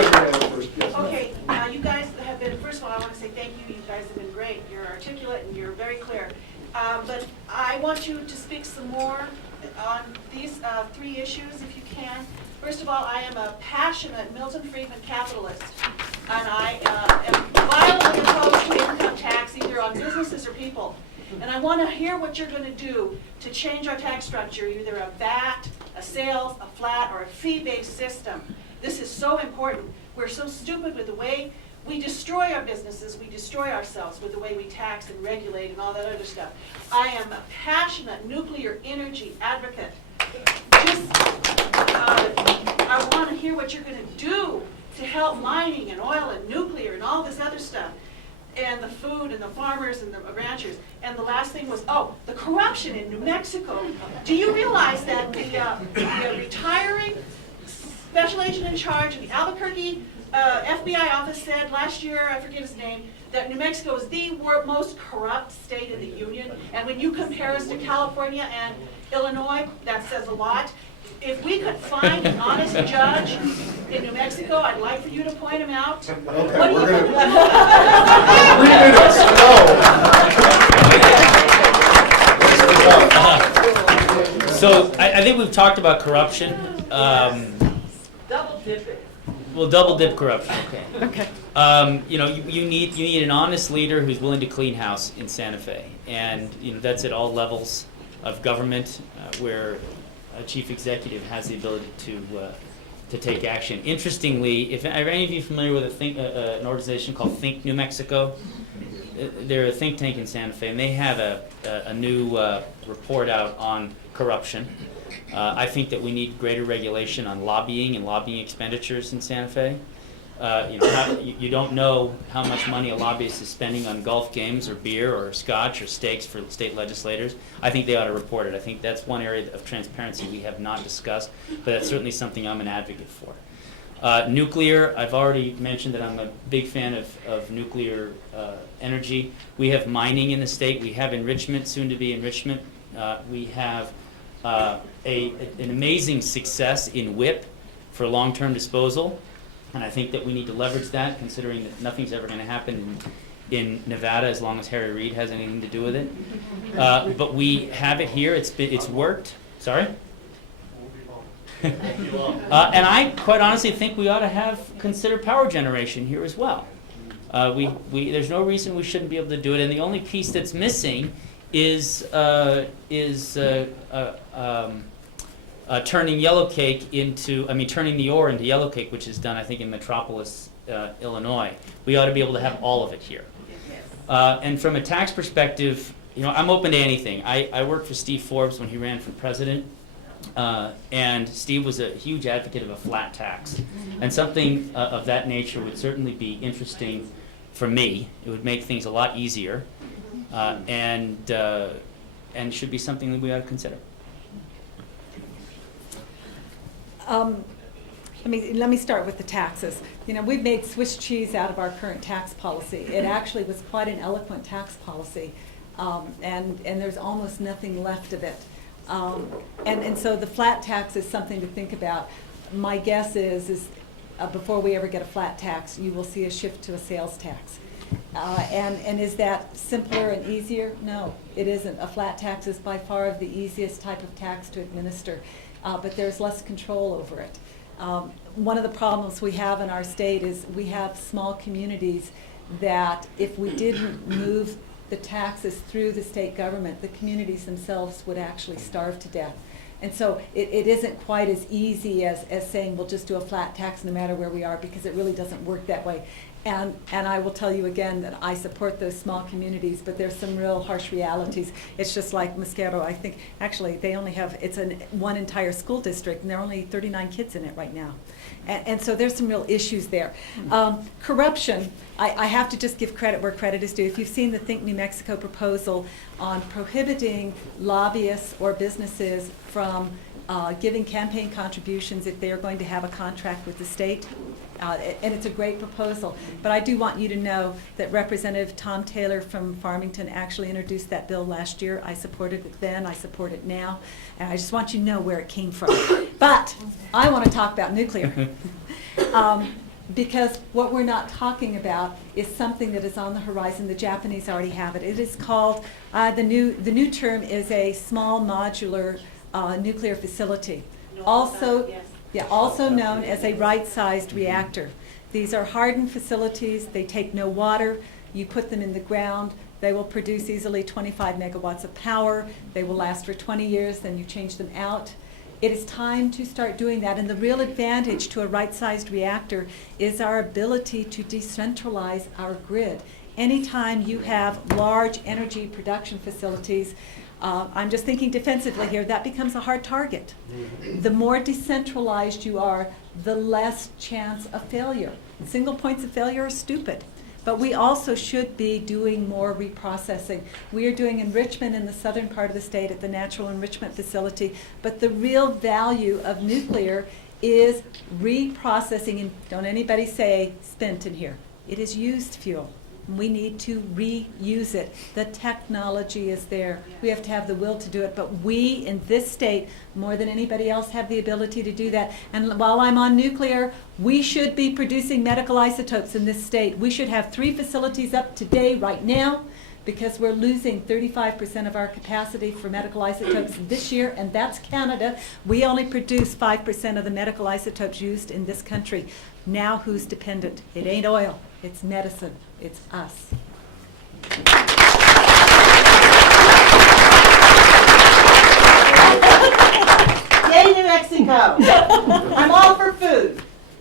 Okay, you guys have been, first of all, I want to say thank you. You guys have been great. You're articulate and you're very clear. But I want you to speak some more on these three issues, if you can. First of all, I am a passionate Milton Friedman capitalist, and I am violently opposed to income tax, either on businesses or people. And I want to hear what you're going to do to change our tax structure, either a VAT, a sales, a flat, or a fee-based system. This is so important. We're so stupid with the way we destroy our businesses, we destroy ourselves with the way we tax and regulate and all that other stuff. I am a passionate nuclear energy advocate. I want to hear what you're going to do to help mining and oil and nuclear and all this other stuff, and the food and the farmers and the ranchers. And the last thing was, the corruption in New Mexico. Do you realize that the retiring special agent in charge of the Albuquerque FBI office said last year, I forget his name, that New Mexico is the most corrupt state in the union? And when you compare us to California and Illinois, that says a lot. If we could find an honest judge in New Mexico, I'd like for you to point him out. Okay, what do you we're think? So I think we've talked about corruption. Double dip it. We'll double dip corruption. Okay. You need an honest leader who's willing to clean house in Santa Fe, and that's at all levels of government, where a chief executive has the ability to take action. Interestingly, if are any of you familiar with an organization called Think New Mexico? They're a think tank in Santa Fe, and they have a new report out on corruption. I think that we need greater regulation on lobbying and lobbying expenditures in Santa Fe. You don't know how much money a lobbyist is spending on golf games or beer or scotch or steaks for state legislators. I think they ought to report it. I think that's one area of transparency we have not discussed, but that's certainly something I'm an advocate for. Nuclear, I've already mentioned that I'm a big fan of nuclear energy. We have mining in the state. We have enrichment, soon to be enrichment. We have an amazing success in WIP for long-term disposal. And I think that we need to leverage that, considering that nothing's ever going to happen in Nevada as long as Harry Reid has anything to do with it. But we have it here. It's worked. Sorry? And I quite honestly think we ought to consider power generation here as well. There's no reason we shouldn't be able to do it. And the only piece that's missing is turning turning the ore into yellow cake, which is done, I think, in Metropolis, Illinois. We ought to be able to have all of it here. And from a tax perspective, I'm open to anything. I worked for Steve Forbes when he ran for president, and Steve was a huge advocate of a flat tax. And something of that nature would certainly be interesting for me. It would make things a lot easier, and should be something that we ought to consider. Let me start with the taxes. We've made Swiss cheese out of our current tax policy. It actually was quite an eloquent tax policy, and there's almost nothing left of it. And so the flat tax is something to think about. My guess is before we ever get a flat tax, you will see a shift to a sales tax. And is that simpler and easier? No, it isn't. A flat tax is by far the easiest type of tax to administer. But there's less control over it. One of the problems we have in our state is we have small communities that if we didn't move the taxes through the state government, the communities themselves would actually starve to death. And so it isn't quite as easy as saying we'll just do a flat tax no matter where we are, because it really doesn't work that way. And I will tell you again that I support those small communities, but there's some real harsh realities. It's just like Mosquero. I think actually they only have, it's one entire school district, and there are only 39 kids in it right now. And so there's some real issues there. Corruption, I have to just give credit where credit is due. If you've seen the Think New Mexico proposal on prohibiting lobbyists or businesses from giving campaign contributions if they are going to have a contract with the state, and it's a great proposal. But I do want you to know that Representative Tom Taylor from Farmington actually introduced that bill last year. I supported it then, I support it now, and I just want you to know where it came from. But I want to talk about nuclear. because what we're not talking about is something that is on the horizon. The Japanese already have it. It is called, the new term is a small modular nuclear facility. Also, Yes. yeah, also known as a right-sized reactor. These are hardened facilities. They take no water. You put them in the ground. They will produce easily 25 megawatts of power. They will last for 20 years, then you change them out. It is time to start doing that, and the real advantage to a right-sized reactor is our ability to decentralize our grid. Anytime you have large energy production facilities, I'm just thinking defensively here, that becomes a hard target. The more decentralized you are, the less chance of failure. Single points of failure are stupid. But we also should be doing more reprocessing. We are doing enrichment in the southern part of the state at the Natural Enrichment Facility, but the real value of nuclear is reprocessing, and don't anybody say spent in here. It is used fuel. We need to reuse it. The technology is there. We have to have the will to do it, but we in this state, more than anybody else, have the ability to do that. And while I'm on nuclear, we should be producing medical isotopes in this state. We should have 3 facilities up today, right now, because we're losing 35% of our capacity for medical isotopes this year, and that's Canada. We only produce 5% of the medical isotopes used in this country. Now who's dependent? It ain't oil, it's medicine, it's us. Yay, New Mexico! I'm all for food.